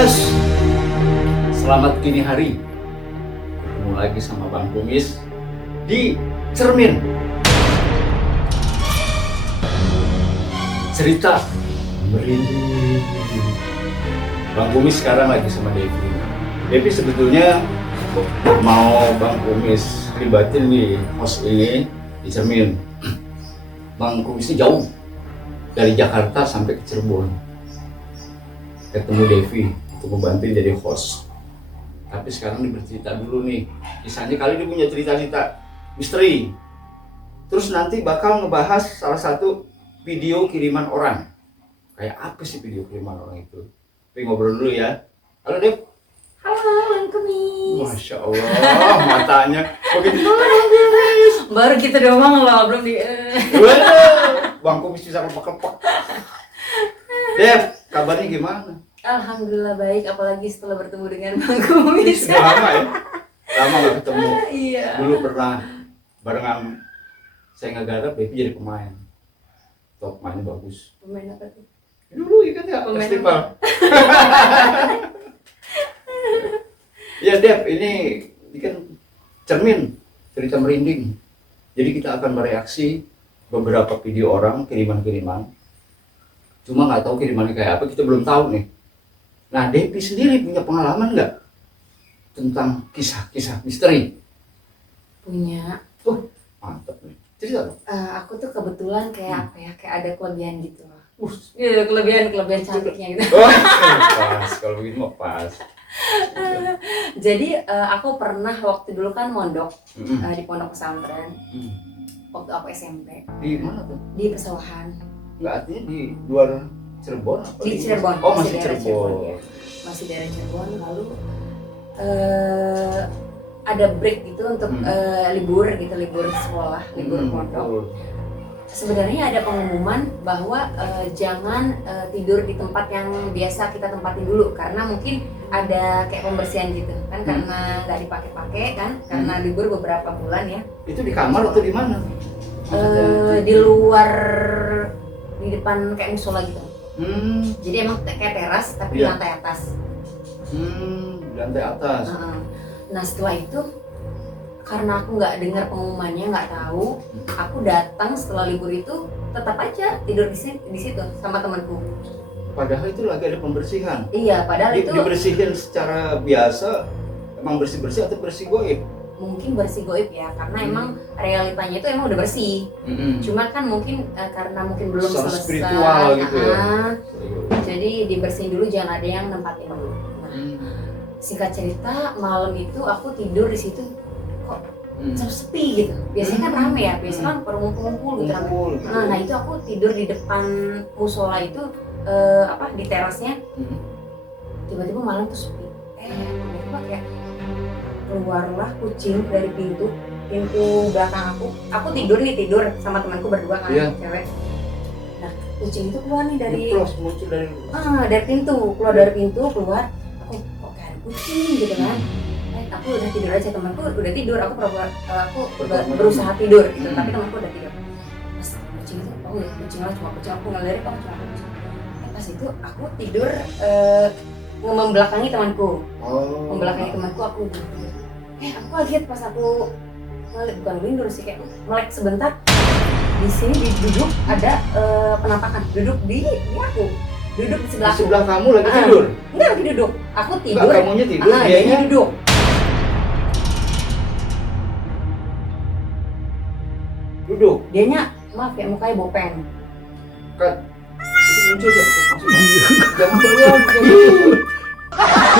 Yes, selamat kini hari. Ketemu lagi sama Bang Kumis di Cermin. Cerita merinding. Bang Kumis sekarang lagi sama Devi. Devi sebetulnya mau Bang Kumis libatin di host ini di Cermin. Bang Kumis ini jauh dari Jakarta sampai ke Cirebon. Ketemu Devi untuk membantu jadi host. Tapi sekarang dia bercerita dulu nih. Kisahnya kali dia punya cerita-cerita misteri. Terus nanti bakal ngebahas salah satu video kiriman orang. Kayak apa sih video kiriman orang itu? Tapi ngobrol dulu ya. Halo Dev. Halo Bang Kumis. Masya Allah, matanya begitu. Bang Kumis. Baru gitu doang loh, belum di. Waduh, Bang Kumis bisa kepak-kepak. Dev, kabarnya gimana? Alhamdulillah baik, apalagi setelah bertemu dengan Bang Kumis. Sudah lama ya? Lama gak ketemu. Iya. Dulu pernah barengan saya ngegarap, Devi jadi pemain. Top, mainnya bagus. Pemain apa tuh? Dulu ingat ya, Pemain festival. Ya Dev, ini kan cermin, cerita merinding. Jadi kita akan mereaksi beberapa video orang, kiriman-kiriman. Cuma nggak tahu kirimannya kayak apa, kita belum tahu nih. Nah, Devi sendiri punya pengalaman nggak tentang kisah-kisah misteri? Punya. Mantap nih. Cerita dong. Aku tuh kebetulan kayak apa ya, kayak ada kelebihan gitu loh. Iya, kelebihan cantiknya gitu. Oh, pas, kalau begini mah pas. Jadi aku pernah waktu dulu kan mondok di pondok pesantren. Waktu aku SMP. Di mana tuh? Di Pesawahan. Nggak, artinya di luar Cirebon apa? Di Cirebon. Oh, masih daerah Cirebon. Ya. Masih daerah Cirebon. Lalu ada break gitu untuk libur gitu, libur sekolah, libur pondok. Sebenarnya ada pengumuman bahwa jangan tidur di tempat yang biasa kita tempatin dulu, karena mungkin ada kayak pembersihan gitu kan, karena nggak dipakai-pakai kan, karena libur beberapa bulan ya. Itu di kamar atau di mana? Di luar, di depan kayak musola gitu. Jadi emang kayak teras tapi di lantai atas. Di lantai atas. Nah setelah itu, karena aku nggak dengar pengumumannya, nggak tahu, aku datang setelah libur itu tetap aja tidur di situ sama temanku. Padahal itu lagi ada pembersihan. Iya, padahal itu dibersihin secara biasa, emang bersih-bersih atau bersih goib? Mungkin bersih goib ya, karena emang realitanya itu emang udah bersih. Cuma kan mungkin karena mungkin belum secara selesai. spiritual gitu ya. Jadi dibersihin dulu, jangan ada yang nempatin dulu. Nah, singkat cerita, malam itu aku tidur di situ kok sepi gitu. Biasanya kan rame ya, biasanya kan ngumpul gitu rame. Nah itu aku tidur di depan musola itu, di terasnya. Tiba-tiba malam tuh sepi. Tiba-tiba kayak keluarlah kucing dari pintu belakang aku. Aku tidur sama temanku berdua kan, cewek. Nah kucing itu keluar nih dari pintu, keluar. Aku kok kayak ada kucing gitu kan. Aku udah tidur aja, temanku udah tidur, aku berusaha tidur gitu, tapi temanku udah tidur. Pas kucing itu, kucing lah, cuma kucing, aku ngelirik cuma kucing. Pas itu aku tidur membelakangi temanku. Membelakangi temanku, aku kaget pas aku bukan lindur sih, kayak melek sebentar. Di sini duduk ada penampakan, duduk di aku. Duduk di sebelah aku. Di sebelah kamu lagi tidur? Enggak, lagi duduk. Aku tidur. Enggak, kamunya tidur, dianya duduk. Duduk? Dianya, maaf ya, mukanya bopeng. Kan, itu muncul siapa? Jangan keluar.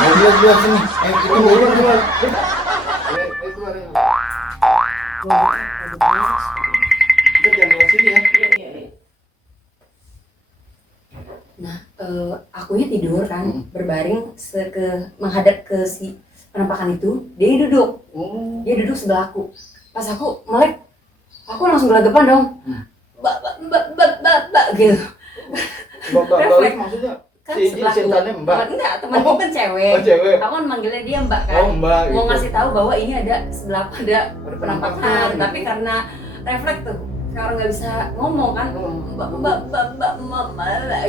Keluar sini. Keluar. Kita jangan lewat sini ya. Nah, akunya tidur kan, berbaring menghadap ke si penampakan itu. Dia duduk. Dia duduk sebelah aku. Pas aku melek, aku langsung gelagapan dong. Mbak gitu. Mbak maksudnya? Kan sebelah Mbak? Enggak, temanku kan cewek. Cewek. Aku kan manggilnya dia Mbak kan. Mbak. Mau ngasih tahu bahwa ini ada sebelah ada penampakan, tapi karena refleks tuh. karena nggak bisa ngomong kan, mbak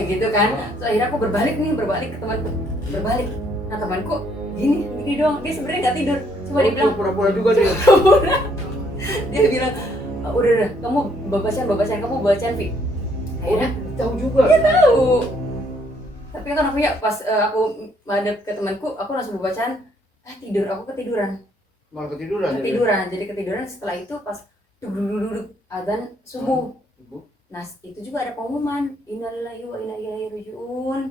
gitu kan. So, akhirnya aku berbalik ke temanku, nah temanku gini doang, dia sebenarnya nggak tidur, cuma dia bilang pura-pura juga dia. Dia bilang udah kamu babacan kamu bacain Vi. Akhirnya Tahu juga. dia tahu, tapi kan aku ya pas aku madep ke temanku, aku langsung bacaan tidur, aku ketiduran. Malah ketiduran. Jadi ketiduran setelah itu pas duduk adzan subuh. Nah itu juga ada pengumuman innalillahi wa inna ilaihi rajiun.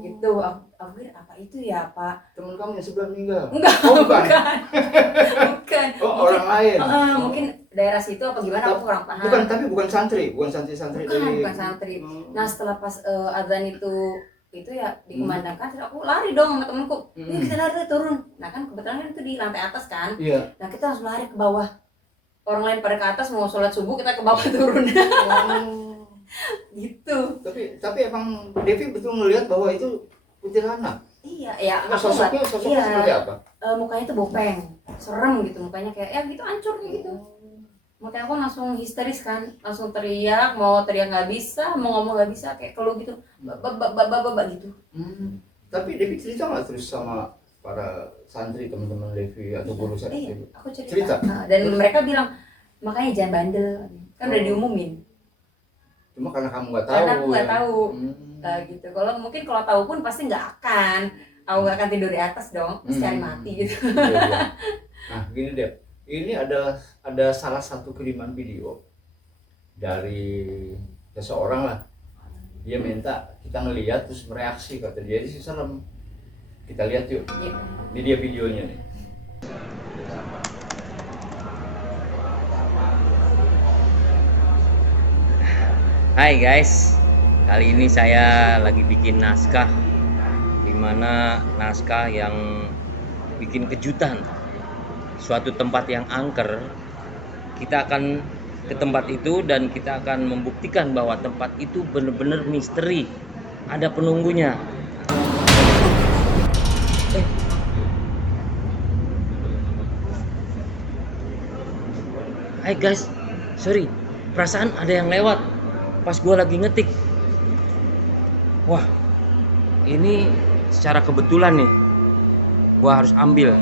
Gitu. Aku kira apa itu ya, Pak? Teman kamu yang sebelah meninggal? Enggak. Bukan. Oh, Orang lain. Mungkin daerah situ apa gimana, aku kurang paham. Bukan santri dari. Bukan santri. Nah setelah pas adzan itu ya dikumandangkan, terus aku lari dong sama temenku. Kita lari turun. Nah kan kebetulan kan itu di lantai atas kan. Iya. Nah kita langsung lari ke bawah. Orang lain pada ke atas mau sholat subuh, kita ke bawah turun. Gitu. Tapi emang Devi betul melihat bahwa itu kuntilanak. Iya, ya. Sosoknya seperti apa? Mukanya tuh bopeng, serem gitu mukanya, kayak ya gitu hancur kayak gitu. Makanya aku langsung histeris kan, langsung teriak, mau teriak nggak bisa, mau ngomong nggak bisa, kayak keluh gitu, babak gitu. Tapi Devi cerita nggak terus sama para santri teman-teman Devi atau guru saya? Iya, aku cerita. Dan Terus? mereka bilang makanya jangan bandel, kan udah diumumin. Cuma karena kamu nggak tahu. Karena aku nggak tahu, gitu. Kalau tahu pun pasti nggak akan. Aku nggak akan tidur di atas dong, terus cari mati gitu. Iya. Nah, gini deh. Ini ada salah satu kiriman video dari seseorang lah. Dia minta kita ngelihat terus bereaksi, kata dia sih serem. Kita lihat yuk. Iya. Ini dia videonya nih. Hai guys, kali ini saya lagi bikin naskah, dimana naskah yang bikin kejutan. Suatu tempat yang angker, kita akan ke tempat itu dan kita akan membuktikan bahwa tempat itu benar-benar misteri, ada penunggunya. Hai guys, sorry, perasaan ada yang lewat pas gue lagi ngetik. Wah, ini secara kebetulan nih, gue harus ambil.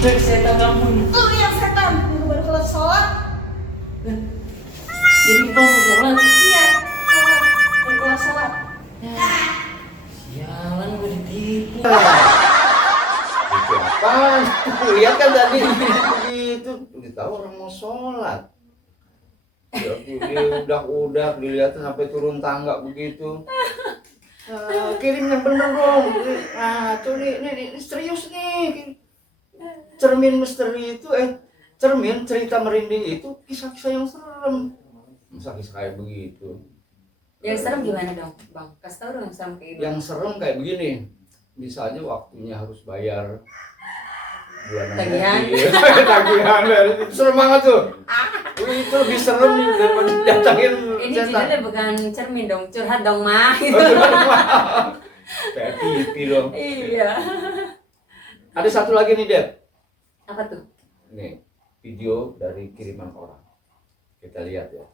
Dari setan kamu nih. Lu yang setan, yang baru kelar sholat. Jadi kita mau sholat. Iya, sholat, baru kelar sholat. Sialan gue ditipu. Itu Pan, lihat kan tadi begitu, udah tahu orang mau sholat. Ya, dia udah dilihatin sampai turun tangga begitu. Kirim yang bener dong. Nah, tuh ini serius nih. Cermin misteri itu cermin cerita merinding itu kisah-kisah yang serem. Masa kisah kayak begitu? Yang serem gimana dong, Bang? Kasih tahu dong yang serem kayak gimana. Yang serem kayak begini. Misalnya waktunya harus bayar bulanan Tagihan. mobil. Tagihan. Itu serem banget tuh. Itu lebih serem nih daripada datangin Ini setan. judulnya bukan cermin dong, curhat dong mah. Gitu. Kayak TV dong. Iya. Ada satu lagi nih, Dep. Apa tuh? Nih, video dari kiriman orang. Kita lihat ya.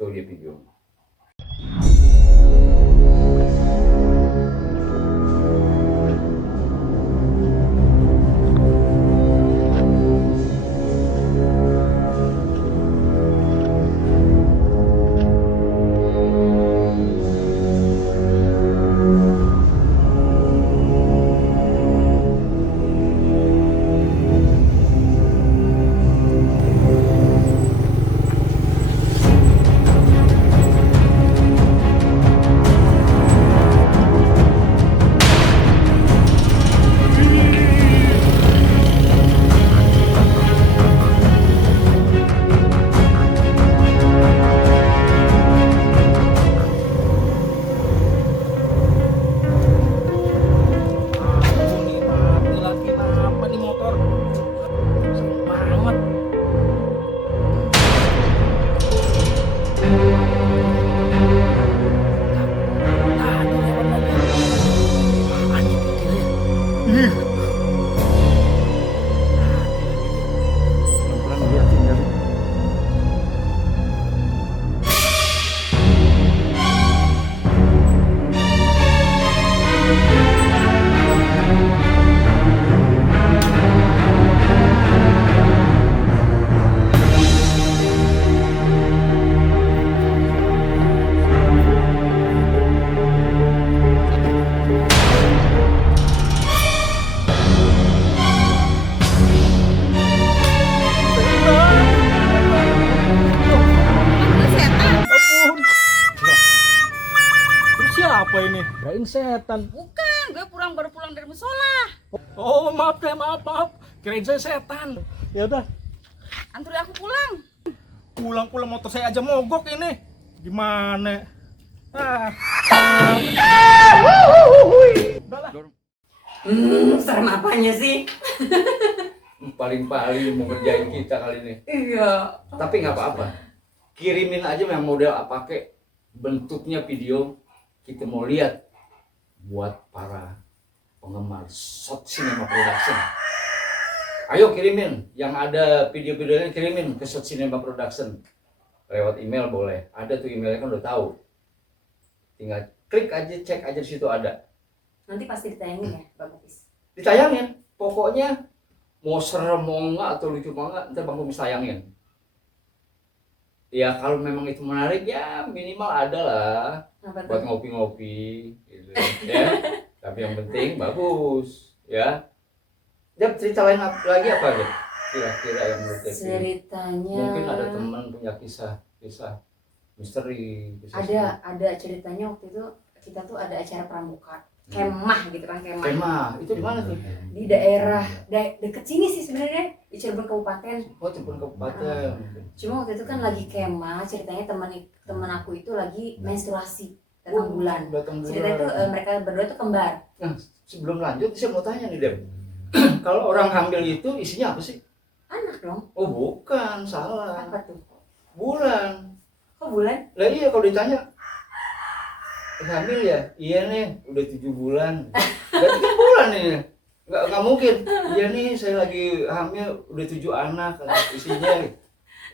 Tuh dia video. Siapa ini? Kirain setan. Bukan, gue baru pulang dari musola. Oh, maaf deh, maaf. Kirain saya setan. Ya udah, Antri aku pulang. pulang motor saya aja mogok ini. Gimana? Ah. Udahlah. Serem apanya sih? Paling-paling mau ngerjain kita kali ini. Iya. Tapi nggak apa-apa. Kirimin aja yang model apa kek. Bentuknya video kita mau lihat buat para penggemar Shot Cinema Production. Ayo kirimin, yang ada video-videonya kirimin ke Shot Cinema Production lewat email boleh. Ada tuh emailnya kan udah tahu. Tinggal klik aja, cek aja di situ ada. Nanti pasti ditayangin ya, Bang Kupis. Ditayangin, pokoknya mau serem mau enggak atau lucu mau enggak, ntar Bang Kumis tayangin. Ya kalau memang itu menarik ya minimal ada lah Apa buat tuh? ngopi-ngopi gitu ya. Tapi yang penting bagus ya. Dia cerita lain lagi apa deh? Kira-kira yang menurut Devi? Ceritanya Mungkin ada teman punya kisah misteri. Kisah ada ceritanya waktu itu kita tuh ada acara pramuka kemah gitu kan, Kemah itu di mana tuh? di daerah deket sini sih sebenarnya, di Cirebon Kabupaten. Oh Cirebon Kabupaten. Cuma waktu itu kan lagi kemah, ceritanya teman aku itu lagi menstruasi datang bulan. Datang bulan. Ceritanya tuh mereka berdua tuh kembar. Nah, sebelum lanjut saya mau tanya nih Dem. Kalau orang hamil itu isinya apa sih? Anak dong. Oh bukan, salah. Apa tuh? Bulan. Kok bulan? Lah iya kalau ditanya hamil ya? Iya nih, udah 7 bulan. Berarti kan bulan nih. Nggak mungkin. Iya nih, saya lagi hamil udah 7 anak isinya.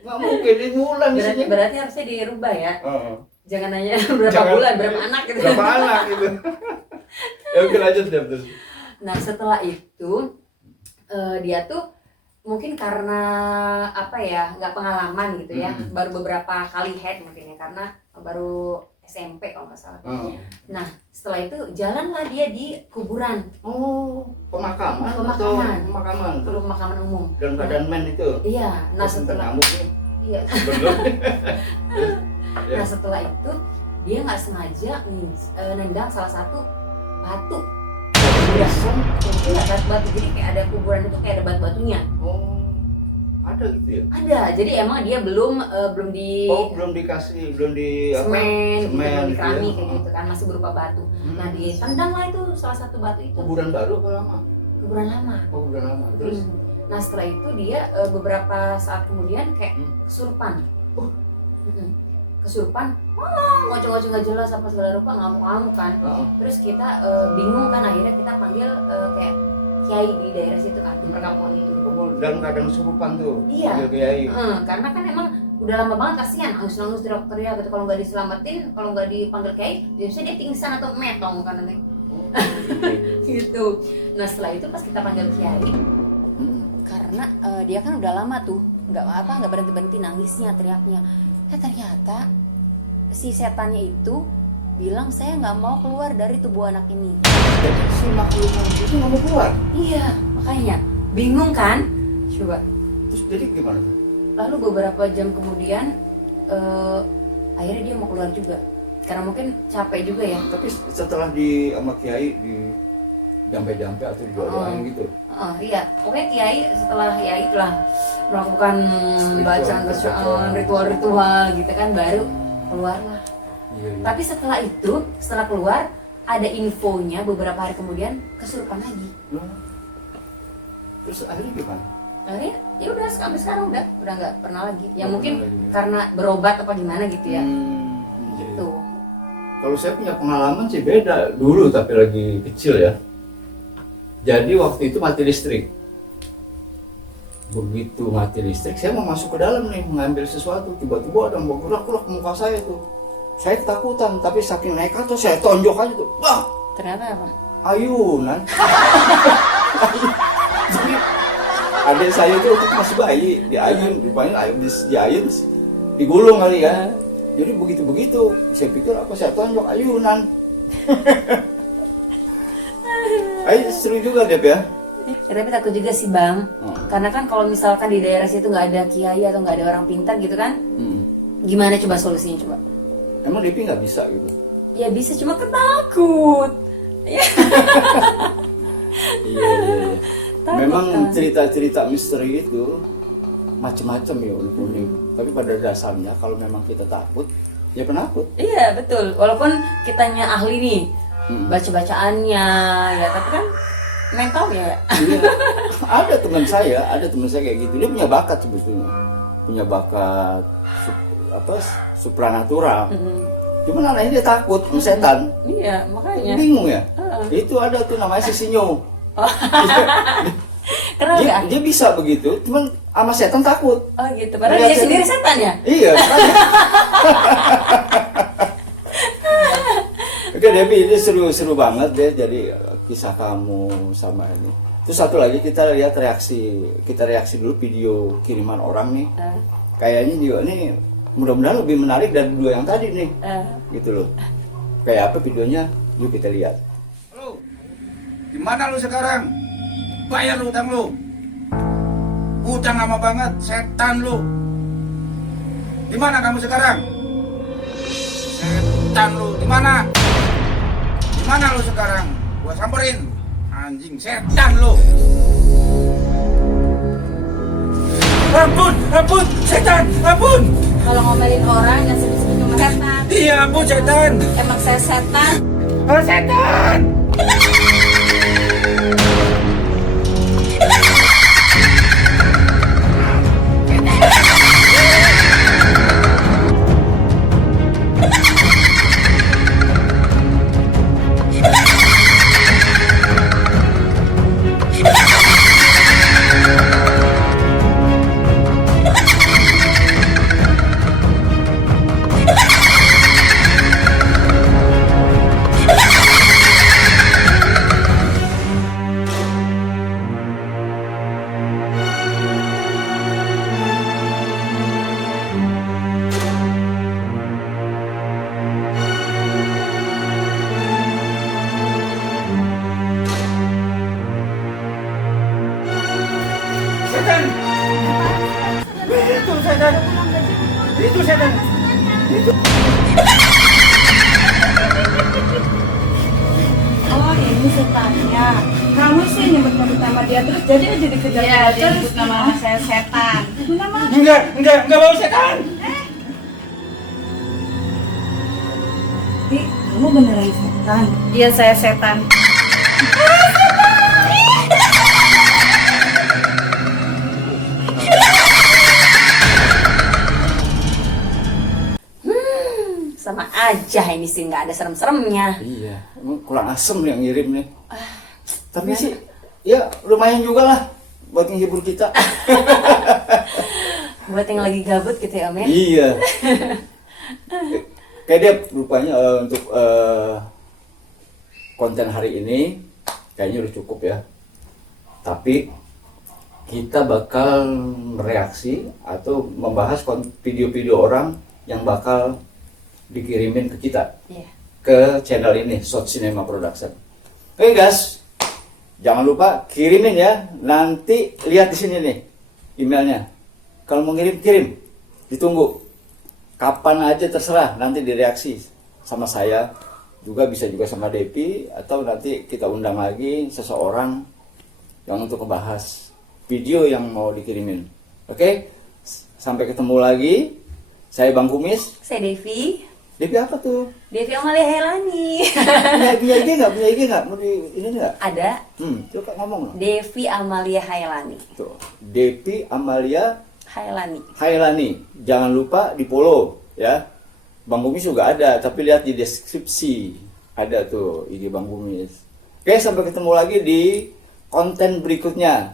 Nggak mungkin, ini bulan isinya. Berarti harusnya dirubah ya. Oh, Jangan nanya berapa Jangan- bulan, berapa anak gitu. berapa anak gitu. Ya oke lanjut Dem terus. Nah setelah itu dia tuh mungkin karena apa ya, nggak pengalaman gitu ya, baru beberapa kali head mungkin ya, karena baru SMP kalau nggak salah. Oh. Nah setelah itu jalanlah dia di kuburan. Oh, pemakaman. Pemakaman. Atau pemakaman. Pemakaman umum. Dan keadaan men itu. Iya. Nah setelah iya. Ya. Nah setelah itu dia nggak sengaja nendang salah satu batu. Udah itu nggak batu, jadi kayak ada kuburan itu kayak ada batu-batunya. Oh, ada gitu ya? Ada, jadi emang dia belum di Oh, belum dikasih, belum di semen, gitu, belum di gitu keramik ya? kayak gitu kan, masih berupa batu. Nah ditendang lah itu salah satu batu itu. Kuburan baru apa lama? Kuburan lama. Oh, kuburan lama. Terus? Nah setelah itu dia beberapa saat kemudian kayak kesurupan. Kesurupan, ngocok-ngocok nggak jelas apa segala rupa, ngamuk-ngamuk kan. Terus kita bingung kan, akhirnya kita panggil kayak kiai di daerah situ kan, di perkampungan itu. Dalam keadaan kesurupan tuh? Iya. Panggil kiai? Karena kan emang udah lama banget, kasihan, angus-angus teriak-teriak gitu. Kalau nggak diselamatin, kalau nggak dipanggil kiai, biasanya dia pingsan atau metong kan nanti. Gitu. Nah setelah itu pas kita panggil kiai, karena dia kan udah lama tuh nggak berhenti nangisnya, teriaknya. Ternyata si setannya itu bilang saya nggak mau keluar dari tubuh anak ini. Jadi si makhluk itu nggak mau keluar? Iya, makanya bingung kan? Coba. Terus jadi gimana tuh? Lalu beberapa jam kemudian akhirnya dia mau keluar juga, karena mungkin capek juga ya. Tapi setelah di sama kiai di jampe-jampe atau didoain gitu? Iya, pokoknya kiai setelah ya itulah melakukan bacaan ritual-ritual gitu kan, baru keluarlah. Iya. Tapi setelah keluar ada infonya beberapa hari kemudian kesurupan lagi. Terus akhirnya gimana? Akhirnya ya udah sampai sekarang udah nggak pernah lagi. Ya Nggak mungkin pernah lagi, ya. karena berobat apa gimana gitu ya. Gitu. Tuh. Kalau saya punya pengalaman sih beda dulu, tapi lagi kecil ya. Jadi waktu itu mati listrik. Begitu mati listrik, saya mau masuk ke dalam nih mengambil sesuatu, tiba-tiba ada yang bergerak-gerak muka saya tuh. Saya ketakutan, tapi saking nekat tuh saya tonjok aja tuh. Wah, Ternyata apa? ayunan. Jadi adik saya itu waktu itu masih bayi, diayun, rupanya diayun, digulung kali ya. Jadi begitu-begitu, saya pikir apa, saya tonjok ayunan. Ayo seru juga Dep ya. Ya, tapi takut juga sih Bang, karena kan kalau misalkan di daerah situ nggak ada kiai atau nggak ada orang pintar gitu kan, gimana coba solusinya coba? Emang Depi nggak bisa gitu? Ya bisa, cuma ketakut. Iya. Memang kan? cerita-cerita misteri itu macam-macam ya unik-unik. Tapi pada dasarnya kalau memang kita takut, ya penakut. Iya betul, walaupun kitanya ahli nih baca-bacaannya ya, tapi kan mental ya. Iya. Ada teman saya kayak gitu. Dia punya bakat sebetulnya, punya bakat supranatural. Cuman anaknya dia takut sama setan. Iya makanya. Bingung ya. Itu ada tuh namanya Sisinyo. Kenapa? Dia bisa begitu, cuman sama setan takut. Oh gitu, padahal dia sendiri setan ya? Iya. Oke Devi, ini seru banget deh. Jadi kisah kamu sama ini. Terus satu lagi kita lihat kita reaksi dulu video kiriman orang nih. Kayaknya juga nih mudah-mudahan lebih menarik dari dua yang tadi nih. Gitu loh. Kayak apa videonya? Yuk kita lihat. Halo, di mana lu sekarang? Bayar lu utang lu. Utang lama banget, setan lu. Di mana kamu sekarang? Setan lu, di mana? Di mana lu sekarang? Gua samperin. Anjing setan lu. Ampun, setan, ampun. Kalau ngomelin orang yang sebut-sebut nama setan. Iya, ampun setan. Emang saya setan? Oh, setan. Oh ini setannya. Kamu sih nyebut-nyebut nama dia terus jadi aja dikejar Iya, dia terus. sebut nama saya setan. Nama Enggak mau setan. Di, kamu beneran setan. Iya, saya setan. Sama aja ini sih nggak ada serem-seremnya. Iya, emang kurang asem nih yang ngirim nih. Tapi sih, ya lumayan juga lah buat menghibur kita. Buat yang lagi gabut gitu ya Om ya. Iya. Kayak dia rupanya untuk konten hari ini kayaknya udah cukup ya. Tapi kita bakal mereaksi atau membahas video-video orang yang bakal dikirimin ke kita, Iya. ke channel ini, Short Cinema Production. Oke guys, jangan lupa kirimin ya. Nanti lihat di sini nih emailnya. Kalau mau kirim, ditunggu. Kapan aja terserah, nanti direaksi sama saya. Juga bisa juga sama Depi, atau nanti kita undang lagi seseorang yang untuk ngebahas video yang mau dikirimin. Oke, sampai ketemu lagi. Saya Bang Kumis. Saya Devi. Depi apa tuh? Devi Amalia Hailani. Punya IG nggak? Punya IG nggak? Mau di ini nggak? Ada Coba ngomong loh. Devi Amalia Hailani. Tuh, Depi Amalia Hailani. Hailani. Jangan lupa di follow ya. Bang Kumis juga ada, tapi lihat di deskripsi ada tuh IG Bang Kumis. Oke, sampai ketemu lagi di konten berikutnya.